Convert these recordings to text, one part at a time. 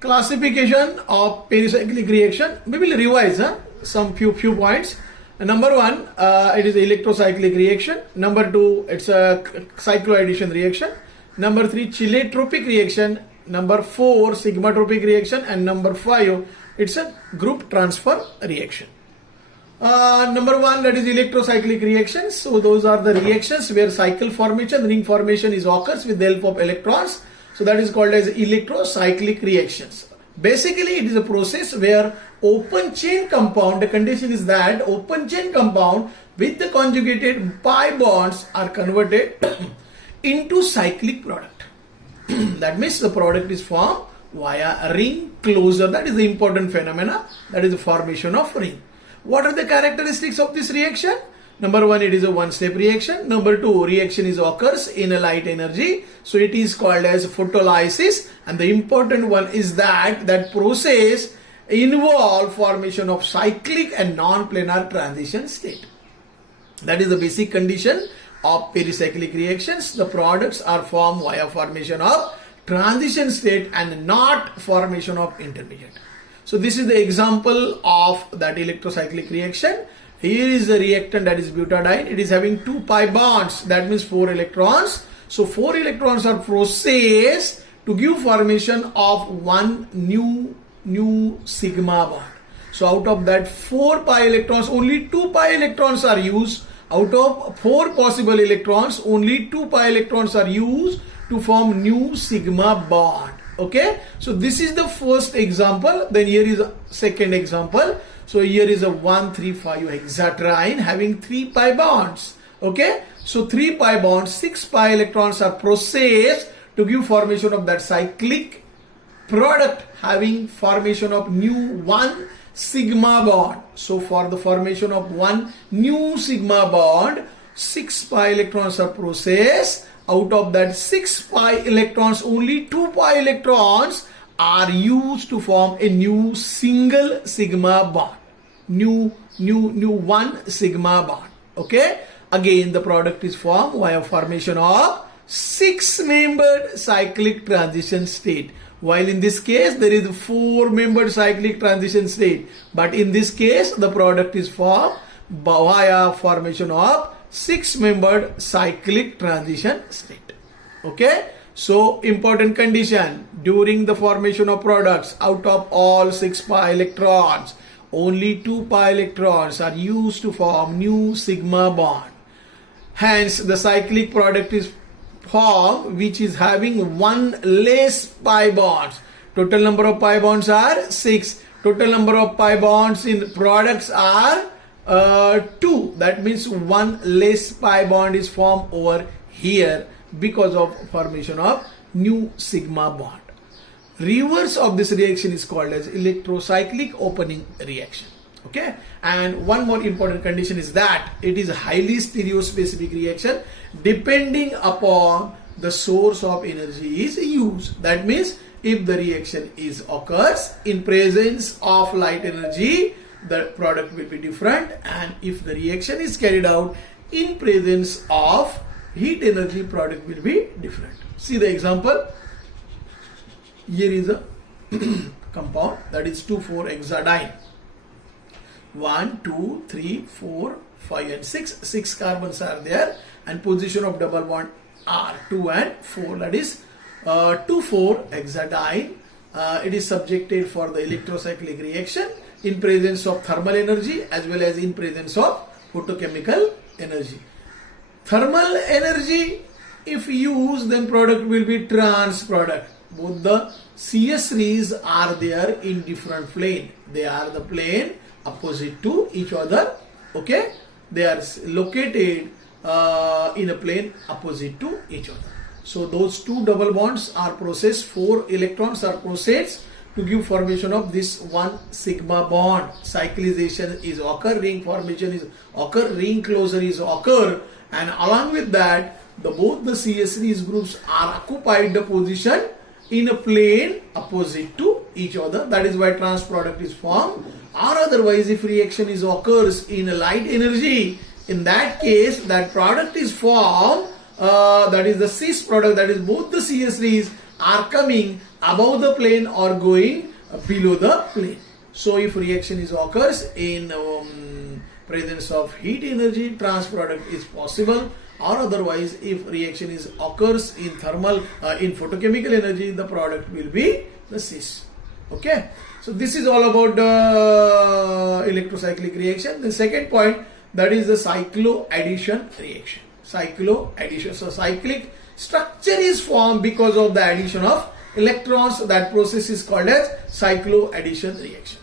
Classification of pericyclic reaction. We will revise some few points. Number one, it is electrocyclic reaction. Number two, it's a cycloaddition reaction. Number three, cheletropic reaction. Number four, sigmatropic reaction. And number five, it's a group transfer reaction. Number one, that is electrocyclic reactions. So those are the reactions where cycle formation, ring formation is occurs with the help of electrons. So that is called as electrocyclic reactions. Basically, it is a process where open chain compound, the condition is that open chain compound with the conjugated pi bonds are converted into cyclic product. That means the product is formed via ring closure. That is the important phenomena. That is the formation of ring. What are the characteristics of this reaction? Number one, it is a one-step reaction. Number two, reaction is occurs in a light energy. So it is called as photolysis. And the important one is that process involve formation of cyclic and non-planar transition state. That is the basic condition of pericyclic reactions. The products are formed via formation of transition state and not formation of intermediate. So this is the example of that electrocyclic reaction. Here is the reactant, that is butadiene. It is having 2 pi bonds, that means 4 electrons. So 4 electrons are processed to give formation of one new sigma bond. So out of that 4 pi electrons, only 2 pi electrons are used. Out of 4 possible electrons, only 2 pi electrons are used to form new sigma bond. Okay, so this is the first example. Then here is a second example. So here is a 1,3,5 hexatriene having 3 pi bonds. Okay, so 3 pi bonds, 6 pi electrons are processed to give formation of that cyclic product having formation of new 1 sigma bond. So for the formation of one new sigma bond, 6 pi electrons are processed. Out of that 6 pi electrons, only 2 pi electrons are used to form a new single sigma bond. New 1 sigma bond. Okay. Again, the product is formed via formation of 6-membered cyclic transition state. While in this case, there is a 4-membered cyclic transition state. But in this case, the product is formed via formation of 6-membered cyclic transition state. Okay. So, important condition, during the formation of products, out of all 6 pi electrons, only 2 pi electrons are used to form new sigma bond. Hence, the cyclic product is formed which is having 1 less pi bonds. Total number of pi bonds are 6. Total number of pi bonds in products are 2. That means 1 less pi bond is formed over here because of formation of new sigma bond. Reverse of this reaction is called as electrocyclic opening reaction. Okay, and one more important condition is that it is a highly stereospecific reaction depending upon the source of energy is used. That means if the reaction is occurs in presence of light energy, the product will be different, and if the reaction is carried out in presence of heat energy, product will be different. See the example. Here is a compound, that is 2,4-hexadiene. 1, 2, 3, 4, 5 and 6. 6 carbons are there, and position of double bond are 2 and 4. That is 2,4-hexadiene. It is subjected for the electrocyclic reaction in presence of thermal energy as well as in presence of photochemical energy. Thermal energy, if used, then product will be trans product. Both the CH3s are there in different plane. They are the plane opposite to each other. Okay, they are located in a plane opposite to each other. So those 2 double bonds are processed. 4 electrons are processed to give formation of this 1 sigma bond. Cyclization is occur, ring formation is occur, ring closure is occur, and along with that, both the CH3 groups are occupied the position in a plane opposite to each other. That is why trans product is formed. Or otherwise, if reaction is occurs in a light energy, in that case, that product is formed. That is the cis product. That is both the CH3s are coming above the plane or going below the plane. So if reaction is occurs in presence of heat energy, trans product is possible, or otherwise if reaction is occurs in thermal in photochemical energy, the product will be the cis. Okay, so this is all about the electrocyclic reaction. The second point, that is the cycloaddition reaction. Cycloaddition. So cyclic structure is formed because of the addition of electrons. That process is called as cycloaddition reaction.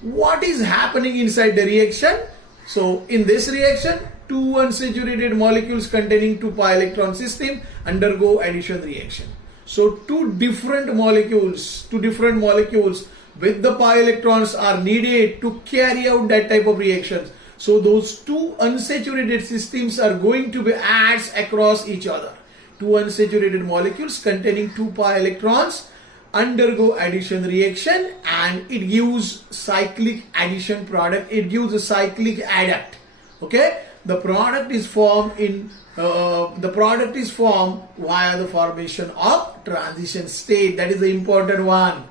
What is happening inside the reaction? So in this reaction, two unsaturated molecules containing 2pi electron system undergo addition reaction. So two different molecules with the pi electrons are needed to carry out that type of reactions. So those two unsaturated systems are going to be adds across each other. Two unsaturated molecules containing 2pi electrons undergo addition reaction, and it gives cyclic addition product. It gives a cyclic adduct. Okay, the product is formed via the formation of transition state. That is the important one.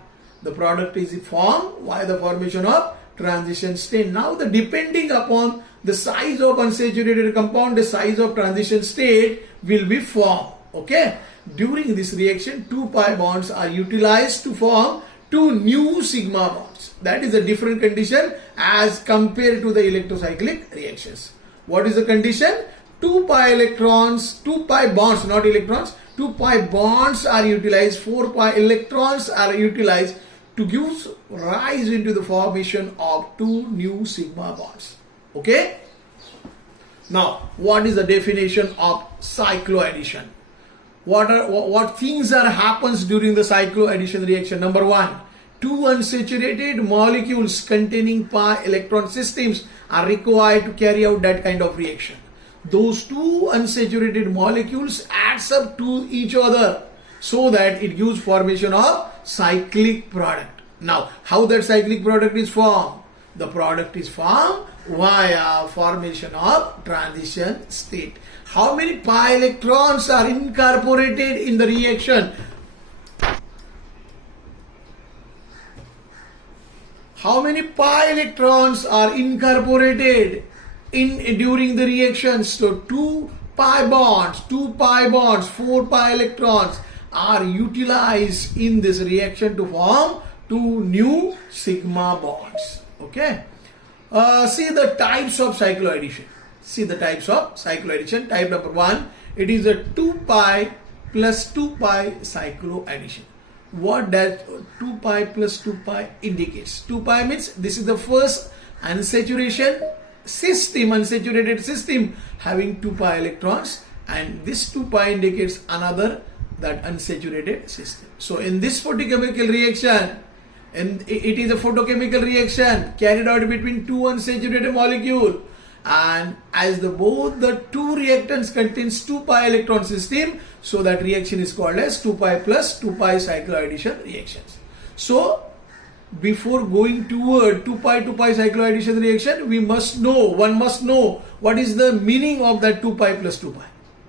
The product is formed via the formation of transition state. Now, depending upon the size of unsaturated compound, the size of transition state will be formed. Okay, during this reaction, 2pi bonds are utilized to form two new sigma bonds. That is a different condition as compared to the electrocyclic reactions. What is the condition? 2pi electrons, 2pi bonds, not electrons, 2pi bonds are utilized, 4pi electrons are utilized to give rise into the formation of two new sigma bonds. Okay? Now, what is the definition of cycloaddition? What things happens during the cycloaddition reaction? Number one, two unsaturated molecules containing pi electron systems are required to carry out that kind of reaction. Those two unsaturated molecules adds up to each other so that it gives formation of cyclic product. Now, how that cyclic product is formed? The product is formed via formation of transition state. How many pi electrons are incorporated in the reaction? How many pi electrons are incorporated during the reaction? So 2 pi bonds, 4 pi electrons are utilized in this reaction to form two new sigma bonds. Okay. See the types of cycloaddition. Type number one, it is a 2 pi plus 2 pi cycloaddition. What does 2 pi plus 2 pi indicates? 2 pi means this is the first unsaturated system having 2 pi electrons, and this 2 pi indicates another that unsaturated system. So in this photochemical reaction, and it is a photochemical reaction carried out between two unsaturated molecules, and as both the two reactants contains 2 pi electron system, so that reaction is called as 2 pi plus 2 pi cycloaddition reactions. So before going toward 2 pi cycloaddition reaction, one must know what is the meaning of that 2 pi plus 2 pi.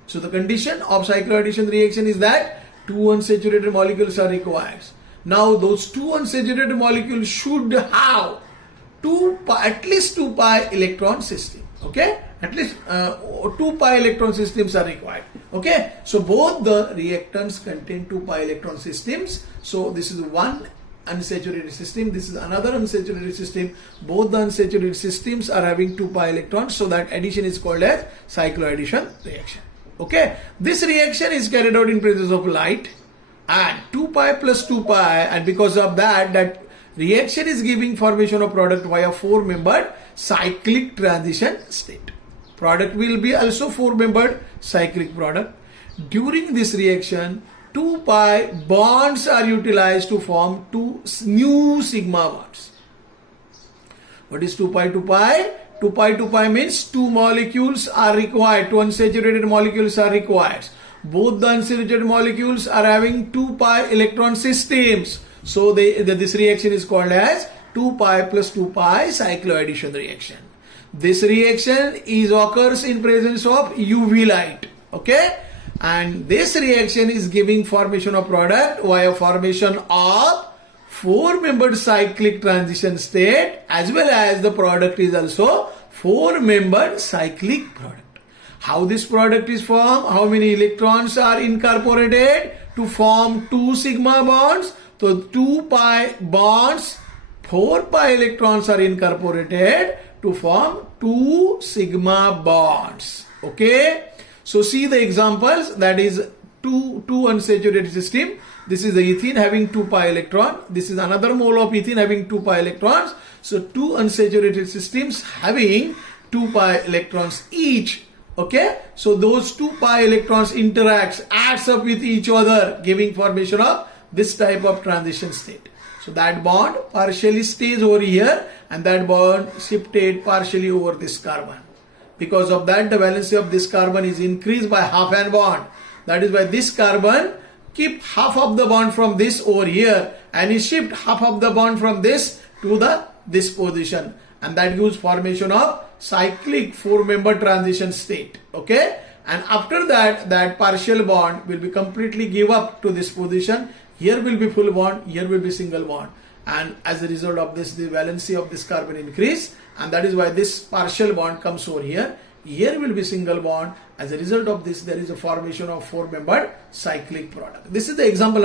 So the condition of cycloaddition reaction is that two unsaturated molecules are required. Now those two unsaturated molecules should have at least 2 pi electron system. Okay, at least 2 pi electron systems are required. Okay, so both the reactants contain 2 pi electron systems. So this is one unsaturated system, this is another unsaturated system. Both the unsaturated systems are having 2 pi electrons, so that addition is called as cycloaddition reaction. Okay, this reaction is carried out in presence of light, and 2 pi plus 2 pi, and because of that reaction is giving formation of product via 4-membered cyclic transition state. Product will be also 4-membered cyclic product. During this reaction, 2 pi bonds are utilized to form two new sigma bonds. What is 2 pi 2 pi? 2 pi 2 pi means two molecules are required, two unsaturated molecules are required. Both the unsaturated molecules are having 2 pi electron systems. So this reaction is called as 2 pi plus 2 pi cycloaddition reaction. This reaction occurs in presence of UV light. Okay. and this reaction is giving formation of product via formation of 4-membered cyclic transition state, as well as the product is also 4-membered cyclic product. How this product is formed? How many electrons are incorporated to form 2 sigma bonds? So 2 pi bonds, 4 pi electrons are incorporated to form 2 sigma bonds. Okay. So see the examples, that is two unsaturated system. This is the ethene having 2 pi electron. This is another mole of ethene having 2 pi electrons. So 2 unsaturated systems having 2 pi electrons each. Okay, so those 2 pi electrons interacts, adds up with each other, giving formation of this type of transition state. So that bond partially stays over here and that bond shifted partially over this carbon. Because of that, the valency of this carbon is increased by half an bond. That is why this carbon keep half of the bond from this over here and it shift half of the bond from this to this position, and that gives formation of cyclic 4-member transition state. Okay, and after that, that partial bond will be completely give up to this position. Here will be full bond, here will be single bond, and as a result of this, the valency of this carbon increase, and that is why this partial bond comes over here. Here will be single bond. As a result of this, there is a formation of 4-membered cyclic product. This is the example